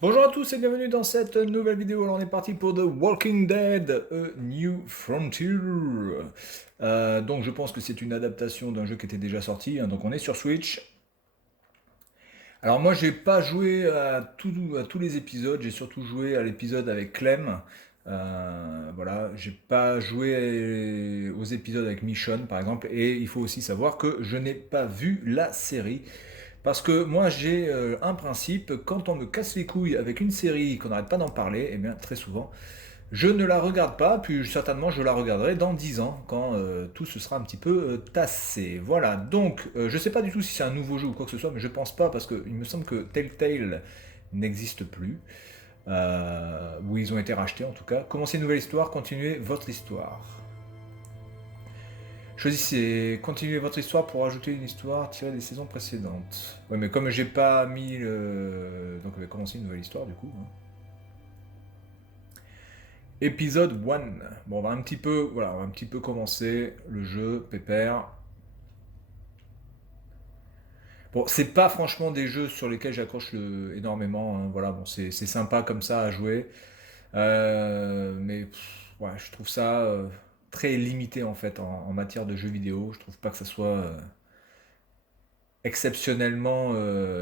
Bonjour à tous et bienvenue dans cette nouvelle vidéo. Alors on est parti pour The Walking Dead, A New Frontier. Donc je pense que c'est une adaptation d'un jeu qui était déjà sorti, hein. Donc on est sur Switch. Alors moi j'ai pas joué à tous les épisodes, j'ai surtout joué à l'épisode avec Clem. Voilà, j'ai pas joué aux épisodes avec Michonne par exemple. Et il faut aussi savoir que je n'ai pas vu la série. Parce que moi j'ai un principe, quand on me casse les couilles avec une série qu'on n'arrête pas d'en parler, et bien très souvent, je ne la regarde pas, puis certainement je la regarderai dans 10 ans, quand tout se sera un petit peu tassé. Voilà, donc je sais pas du tout si c'est un nouveau jeu ou quoi que ce soit, mais je pense pas, parce qu'il me semble que Telltale n'existe plus, ou ils ont été rachetés en tout cas. Commencez une nouvelle histoire, continuez votre histoire. Choisissez, continuez votre histoire pour ajouter une histoire tirée des saisons précédentes. Ouais, mais comme j'ai pas mis le. Donc on va commencer une nouvelle histoire du coup, hein. Épisode 1. Bon, on va un petit peu, voilà, on va un petit peu commencer le jeu, pépère. Bon, c'est pas franchement des jeux sur lesquels j'accroche énormément, hein. Voilà, bon, c'est sympa comme ça à jouer. Mais ouais, je trouve ça très limité en fait en matière de jeux vidéo. Je trouve pas que ça soit exceptionnellement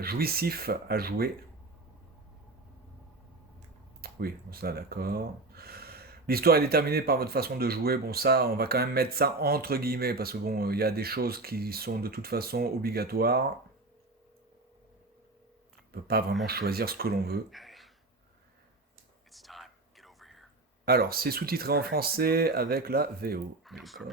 jouissif à jouer. Oui, bon, ça d'accord. L'histoire est déterminée par votre façon de jouer. Bon, ça, on va quand même mettre ça entre guillemets parce que bon, il y a des choses qui sont de toute façon obligatoires. On peut pas vraiment choisir ce que l'on veut. Alors, c'est sous-titré en français avec la VO. D'accord.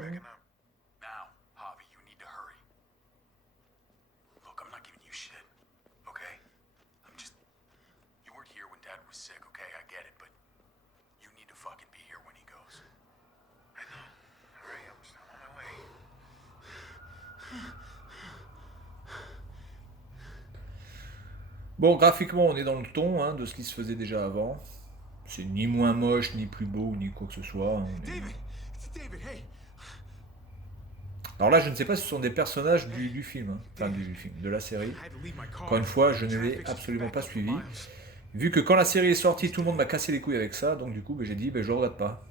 Bon, graphiquement, on est dans le ton hein, de ce qui se faisait déjà avant. C'est ni moins moche, ni plus beau, ni quoi que ce soit, hein. David, it's David. Hey, Alors là, je ne sais pas si ce sont des personnages du film, hein. Enfin David. du film, de la série. I had to leave my Encore car. une fois, je ne l'ai Traffic's just absolument backed pas up for suivi. miles. Vu que quand la série est sortie, He's tout le monde m'a dead. cassé les couilles avec ça, donc du coup, ben, j'ai dit, ben, je regarde pas.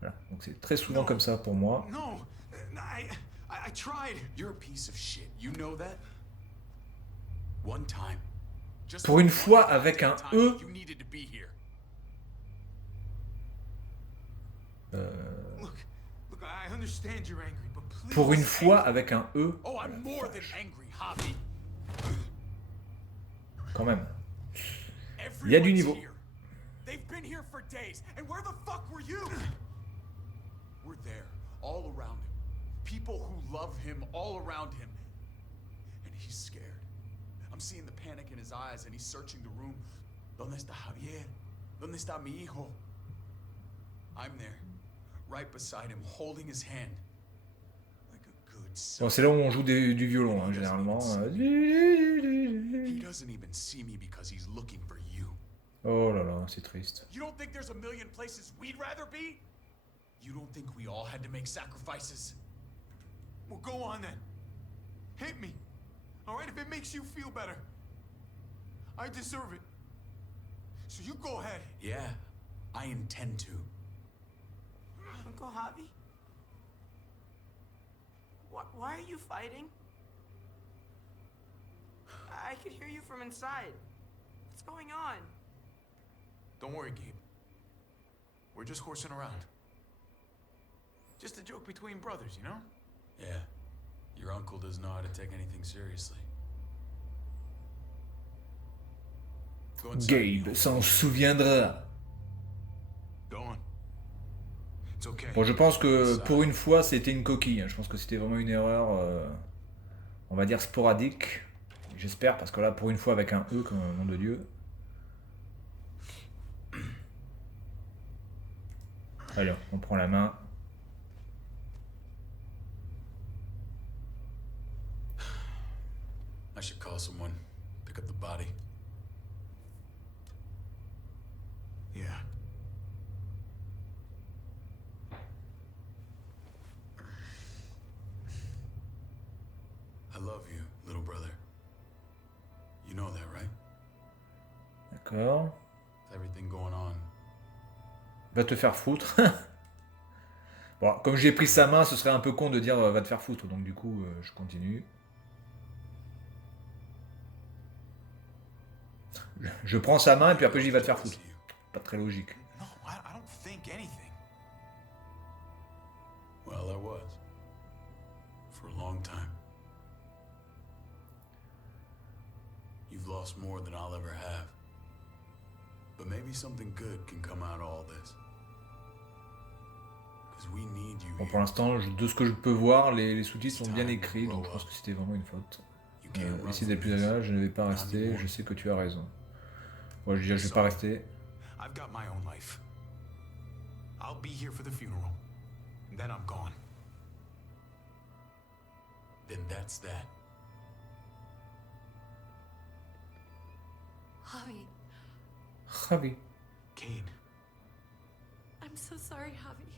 Voilà. Donc c'est très souvent comme No, ça pour moi. no. I tried. You're a piece of shit. You know that? One time. Just Pour une one fois avec goddamn un time E, you needed to be here. Look. I understand you're angry, but please. pour une fois avec un E, Oh, voilà, I'm more than angry, Javi. quand même. Il y a du Everyone's niveau. here. They've been here for days. And where the fuck were you? We're there, all around him. People who love him all around him. And he's scared. I'm seeing the panic in his eyes, and he's searching the room. ¿Dónde está Javier? ¿Dónde está mi hijo? I'm there, right beside him, holding his hand. Like a good son. Bon, c'est là où on joue du violon, hein, généralement. He doesn't even see me because he's looking for you. Oh là là, c'est triste. You don't think there's a million places we'd rather be? You don't think we all had to make sacrifices? Well, go on then. Hit me. All right, if it makes you feel better. I deserve it. So you go ahead. Yeah, I intend to. Uncle Javi? Why are you fighting? I could hear you from inside. What's going on? Don't worry, Gabe. We're just horsing around. Just a joke between brothers, you know? Yeah, your uncle doesn't know how to take anything seriously. Go inside. Gabe s'en souviendra. Go on. It's okay. Bon, je pense que pour une fois, c'était une coquille, hein. Je pense que c'était vraiment une erreur, on va dire sporadique. J'espère, parce que là, pour une fois, avec un E, comme nom de Dieu. Allez, on prend la main. I should call someone, pick up the body. Yeah. I love you, little brother. You know that, right? D'accord. D'accord. With everything going on. Va te faire foutre. Bon, comme j'ai pris sa main, ce serait un peu con de dire va te faire foutre. Donc du coup, je continue. Je prends sa main et puis après je dis va te faire foutre. Pas très logique. No, I don't think anything. Well, I was. For a long time. You've lost more than I'll ever have. But maybe something good can come out of all this. Because we need you Bon, pour here. l'instant, de ce que je peux voir, les sous-titres sont bien écrits, donc je pense que c'était vraiment une faute. You can't run Essayer from d'être plus this. agréable, je ne vais pas rester, je sais que tu as raison. Moi, je vais pas rester. I've got my own life. I'll be here for the funeral. And then I'm gone. Then that's that. Javi, Javi. Cade, I'm so sorry, Javi.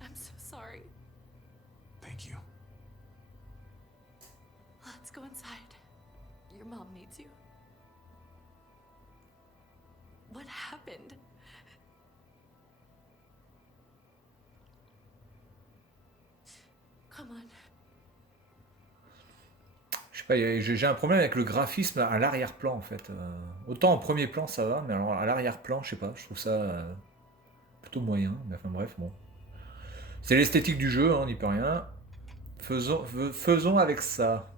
I'm so sorry. thank you. Let's go inside. Your mom needs you. What happened? Come on. Je sais pas, j'ai un problème avec le graphisme à l'arrière-plan en fait. Autant en premier plan ça va, mais alors à l'arrière-plan, je sais pas, je trouve ça plutôt moyen. Mais enfin bref, bon. C'est l'esthétique du jeu, hein, on n'y peut rien. Faisons avec ça.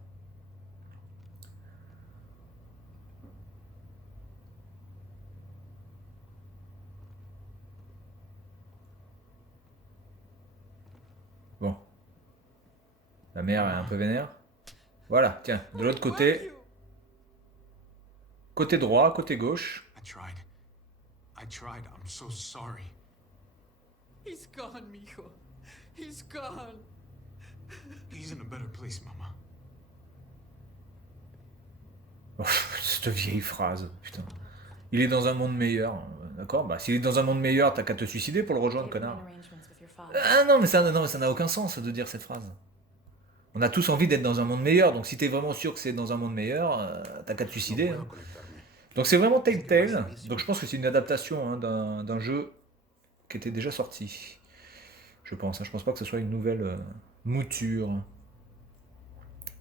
Bon. La mère est un peu vénère. Voilà, tiens, de l'autre côté. Côté droit, côté gauche. I tried. I'm so sorry. He's gone, mijo. He's gone. He's in a better place, Mama. Oh, cette vieille phrase, putain. Il est dans un monde meilleur, d'accord? Bah, s'il est dans un monde meilleur, t'as qu'à te suicider pour le rejoindre, connard. Ah non, mais ça n'a aucun sens de dire cette phrase. On a tous envie d'être dans un monde meilleur, donc si t'es vraiment sûr que c'est dans un monde meilleur, t'as qu'à te suicider. Hein. Donc c'est vraiment Telltale, donc je pense que c'est une adaptation hein, d'un jeu qui était déjà sorti. Je pense, hein. Je pense pas que ce soit une nouvelle mouture.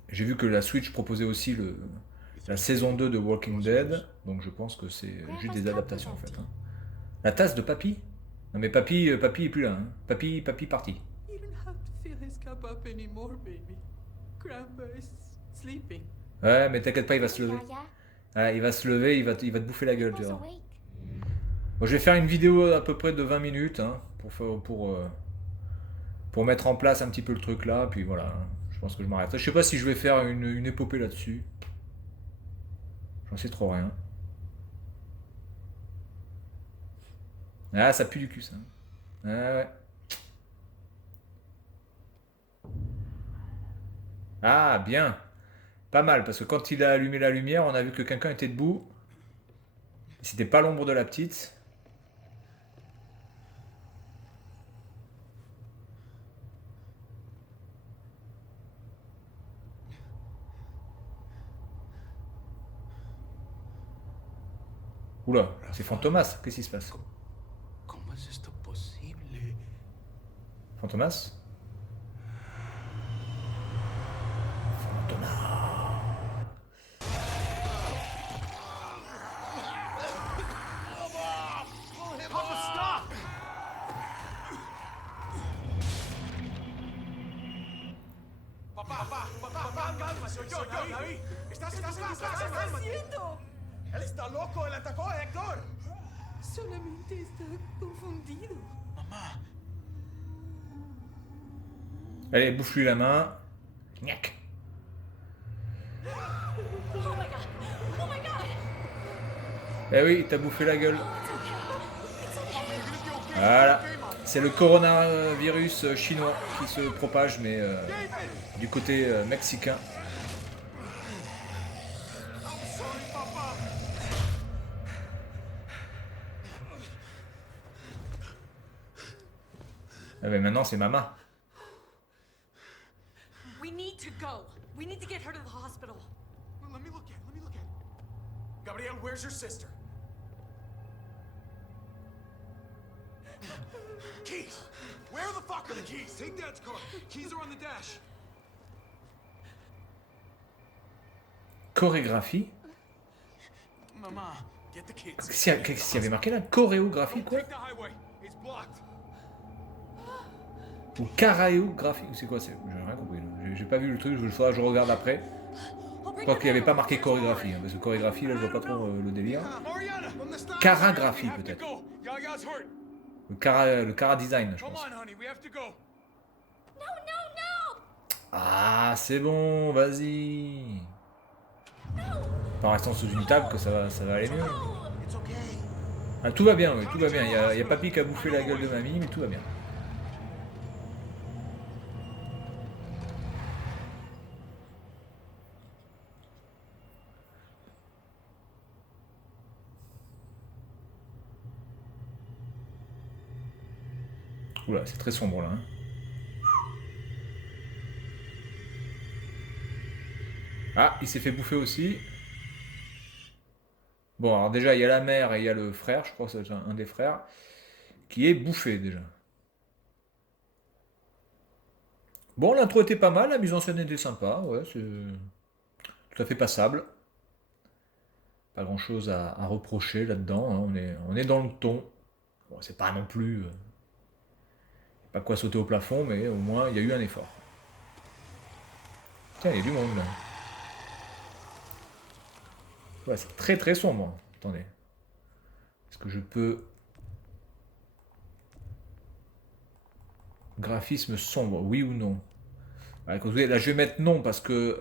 J'ai vu que la Switch proposait aussi la saison 2 de Walking Dead, donc je pense que c'est juste des adaptations en fait. Hein. La tasse de Papy? Non mais Papy est plus là, hein. Papy parti. You don't have to fill his cup up anymore, baby. Grandpa is sleeping. Ouais, mais t'inquiète pas, il va se lever. Ouais, il va se lever, il va te bouffer la gueule, tu vois. Bon, je vais faire une vidéo à peu près de 20 minutes hein, pour mettre en place un petit peu le truc là, puis voilà. Hein. Je pense que je m'arrêterai. Je sais pas si je vais faire une épopée là-dessus. J'en sais trop rien. Ah, ça pue du cul, ça. Ah, ouais. Ah, bien. Pas mal, parce que quand il a allumé la lumière, on a vu que quelqu'un était debout. C'était pas l'ombre de la petite. Oula, c'est Fantomas. Qu'est-ce qui se passe? ¿Cómo es esto posible? Fantomas? Papa, stop! Papá, cálmase. Yo, David. ¿Estás en tu casa? Cálmate. Él está loco, él atacó a Héctor. Solamente está confundido. Allez, bouffe-lui la main. Gnac. Oh my god! Oh my god! Eh oui, il t'a bouffé la gueule. Voilà. C'est le coronavirus chinois qui se propage, mais du côté mexicain. Ah mais maintenant c'est Mama. We need to go. We need to get her to the hospital. Let me look at it. Gabriel, where's your sister? Keys! Where the fuck are the keys? Take Dad's car. Keys are on the dash. Chorégraphie. Mama, get the kids. Qu'est-ce qu'il y avait marqué là? Choréographie quoi? Take the highway. It's blocked. Ou charaographie? C'est quoi? J'ai rien compris. J'ai pas vu le truc, je regarde après. Je crois qu'il n'y avait pas marqué chorégraphie, hein, parce que chorégraphie, là je vois pas trop le délire. Mariana, from the stop. Charagraphie We have to peut-être. go. Yaga's hurt. Le cara design, je Come pense. on, honey, we have to go. No, no, no! Ah, c'est bon, vas-y. Pas en restant sous une table que ça va aller mieux. It's okay. Ah, tout va bien, oui, tout va bien. Il y a papy qui a bouffé la gueule de mamie, mais tout va bien. Oula, c'est très sombre là. Hein. Ah, il s'est fait bouffer aussi. Bon, alors déjà, il y a la mère et il y a le frère, je crois que c'est un des frères, qui est bouffé déjà. Bon, l'intro était pas mal, la mise en scène était sympa, ouais, c'est tout à fait passable. Pas grand chose à reprocher là-dedans, hein, on est dans le ton. Bon, c'est pas non plus... pas quoi sauter au plafond, mais au moins il y a eu un effort. Tiens, il y a du monde là. Ouais, c'est très très sombre. Attendez. Est-ce que je peux... Graphisme sombre, oui ou non? Là, je vais mettre non parce que...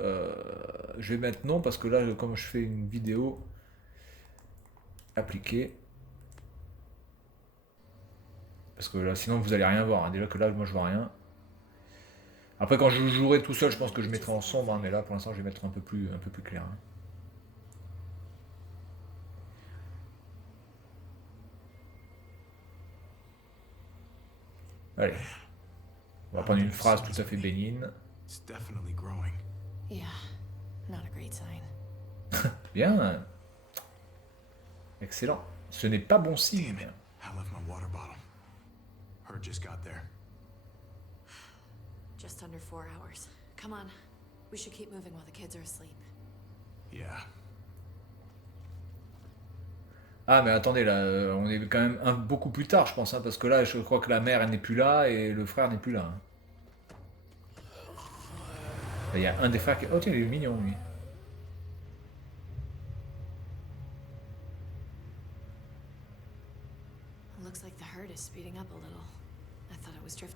là, comme je fais une vidéo appliquée... Parce que là, sinon, vous allez rien voir. Hein. Déjà que là, moi, je vois rien. Après, quand je jouerai tout seul, je pense que je mettrai en sombre. Hein, mais là, pour l'instant, je vais mettre un peu plus clair. Hein. Allez. On va prendre une phrase tout à fait bénigne. It's definitely growing. Yeah, not a great sign. Bien. Excellent. Ce n'est pas bon signe. I left my water bottle. Her just got there. Just under 4 hours. Come on. We should keep moving while the kids are asleep. Yeah. Ah mais attendez là, on est quand même beaucoup plus tard je pense, hein, parce que là je crois que la mère elle n'est plus là et le frère n'est plus là. Hein. Il y a un des frères qui... Oh tiens il est mignon lui.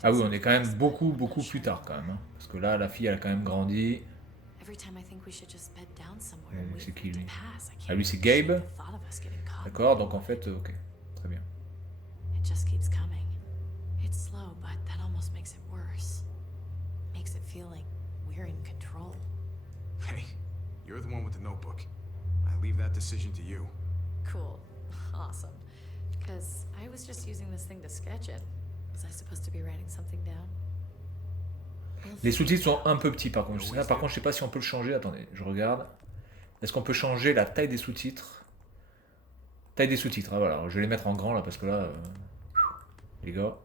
Ah oui on est quand même beaucoup plus tard quand même, hein, parce que là la fille elle a quand même grandi. C'est qui lui? Ah lui c'est Gabe. D'accord, donc en fait, ok, très bien. It just keeps coming. It's slow, but that almost makes it worse. Makes it feel like we're in control. Hey, you're the one with the notebook. I leave that decision to you. Cool. Awesome. Because I was just using this thing to sketch it. Was I supposed to be writing something down? Les sous-titres sont un peu petits par contre. Là, par contre, je sais pas si on peut le changer. Attendez, je regarde. Est-ce qu'on peut changer la taille des sous-titres? Taille des sous-titres, ah, voilà. Je vais les mettre en grand là parce que là, les gars.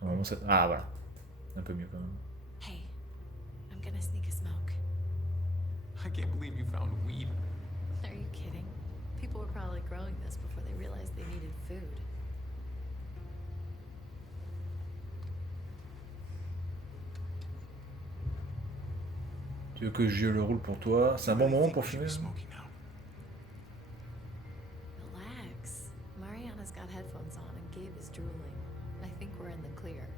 Normalement, ça... Ah voilà, un peu mieux quand même. Hey, I'm gonna sneak a smoke. I can't believe you found weed. Are you kidding? People were probably growing this before they realized they needed food. Tu veux que je le roule pour toi? C'est un bon moment pour fumer? Relax. Mariana's got headphones on and Gabe is drooling. I think we're in the clear.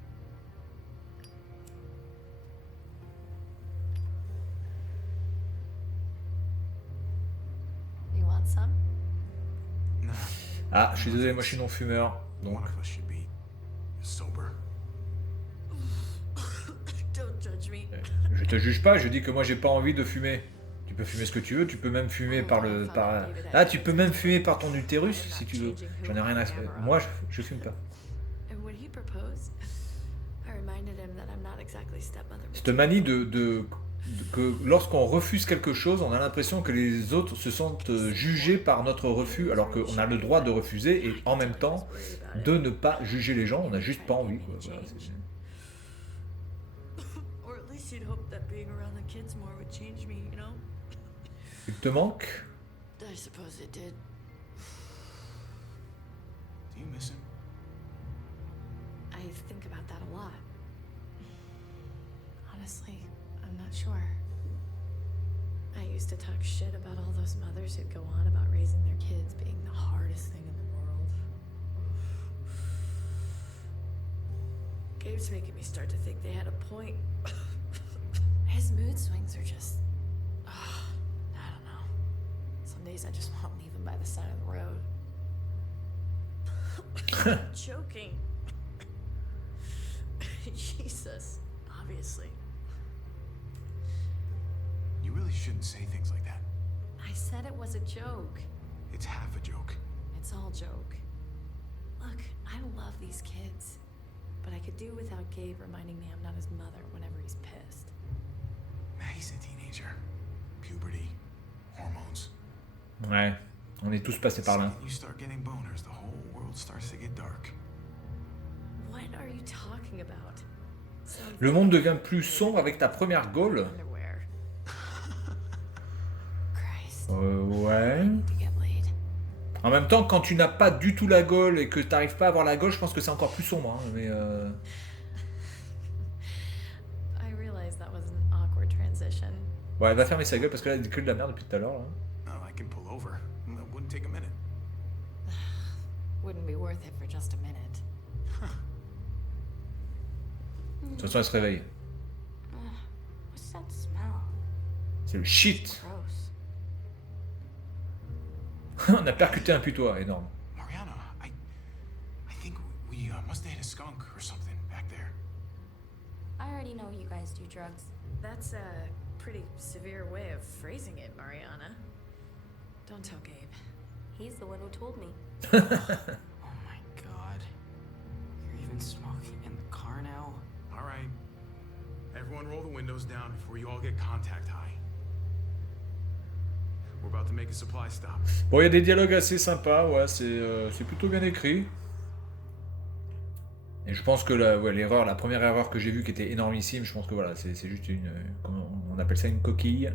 You want some? Nah. Ah, je suis désolé, moi je suis non-fumeur. Donc, One of us should be sober. Don't judge me. je te juge pas, je dis que moi j'ai pas envie de fumer. Tu peux fumer ce que tu veux, tu peux même fumer par le... Ah, tu peux même fumer par ton utérus si tu veux. J'en ai rien à... Moi, je fume pas. And when he proposed, I reminded him that I'm not exactly stepmother Cette manie de que lorsqu'on refuse quelque chose, on a l'impression que les autres se sentent jugés par notre refus, alors qu'on a le droit de refuser et en même temps de ne pas juger les gens. On n'a juste pas envie, quoi. Voilà, c'est- Or at least you'd hope that being around the kids more would change me, you know? Il te manque? I suppose it did. Do you miss him? I think about that a lot. Honestly, I'm not sure. I used to talk shit about all those mothers who'd go on about raising their kids being the hardest thing in the world. Gabe's making me start to think they had a point. His mood swings are just... I don't know. Some days I just want to leave him by the side of the road. I'm choking. Jesus, obviously. You really shouldn't say things like that. I said it was a joke. It's half a joke. It's all joke. Look, I love these kids. But I could do without Gabe reminding me I'm not his mother whenever he's pissed. He's a teenager. Puberty, hormones. Ouais, on est tous passés par là. You start getting boners, the whole world starts to get dark. What are you talking about? Some Le monde devient plus sombre avec ta première goal. underwear. Christ. Ouais. I need to get laid. En même temps, quand tu n'as pas du tout la gaule et que tu n'arrives pas à avoir la gaule, je pense que c'est encore plus sombre. Hein, mais I realized that was an awkward transition. ouais, elle va fermer sa gueule parce que là, elle dit que de la merde depuis tout à l'heure. Là. Oh, I can pull over. It wouldn't take a minute. Wouldn't be worth it for just a minute. De toute façon, elle se réveille. What's that smell? C'est le shit. Gross. On a percuté un putois, énorme. Mariana, I think we must have hit a skunk or something back there. I already know you guys do drugs. That's a pretty severe way of phrasing it, Mariana. Don't tell Gabe. He's the one who told me. Oh my god. You're even smoking in the car now? All right. Everyone roll the windows down before you all get contact high. We're about to make a supply stop. Bon, il y a des dialogues assez sympas, ouais, c'est plutôt bien écrit. Et je pense que l'erreur, la première erreur que j'ai vue qui était énormissime, je pense que voilà, c'est juste une, comment on appelle ça, une coquille.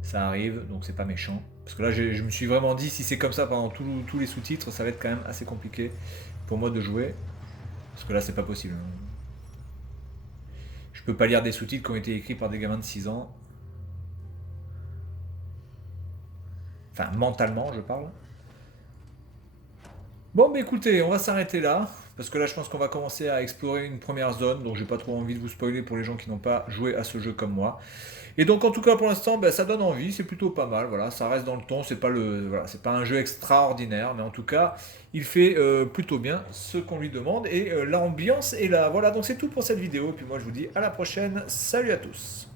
Ça arrive, donc c'est pas méchant. Parce que là, je me suis vraiment dit, si c'est comme ça pendant tous les sous-titres, ça va être quand même assez compliqué pour moi de jouer. Parce que là, c'est pas possible. Je peux pas lire des sous-titres qui ont été écrits par des gamins de 6 ans. Enfin, mentalement, je parle. Bon, bah écoutez, on va s'arrêter là. Parce que là, je pense qu'on va commencer à explorer une première zone. Donc, j'ai pas trop envie de vous spoiler pour les gens qui n'ont pas joué à ce jeu comme moi. Et donc, en tout cas, pour l'instant, bah, ça donne envie. C'est plutôt pas mal. Voilà, ça reste dans le ton. C'est pas c'est pas un jeu extraordinaire. Mais en tout cas, il fait plutôt bien ce qu'on lui demande. Et l'ambiance est là. Voilà, donc c'est tout pour cette vidéo. Et puis moi, je vous dis à la prochaine. Salut à tous.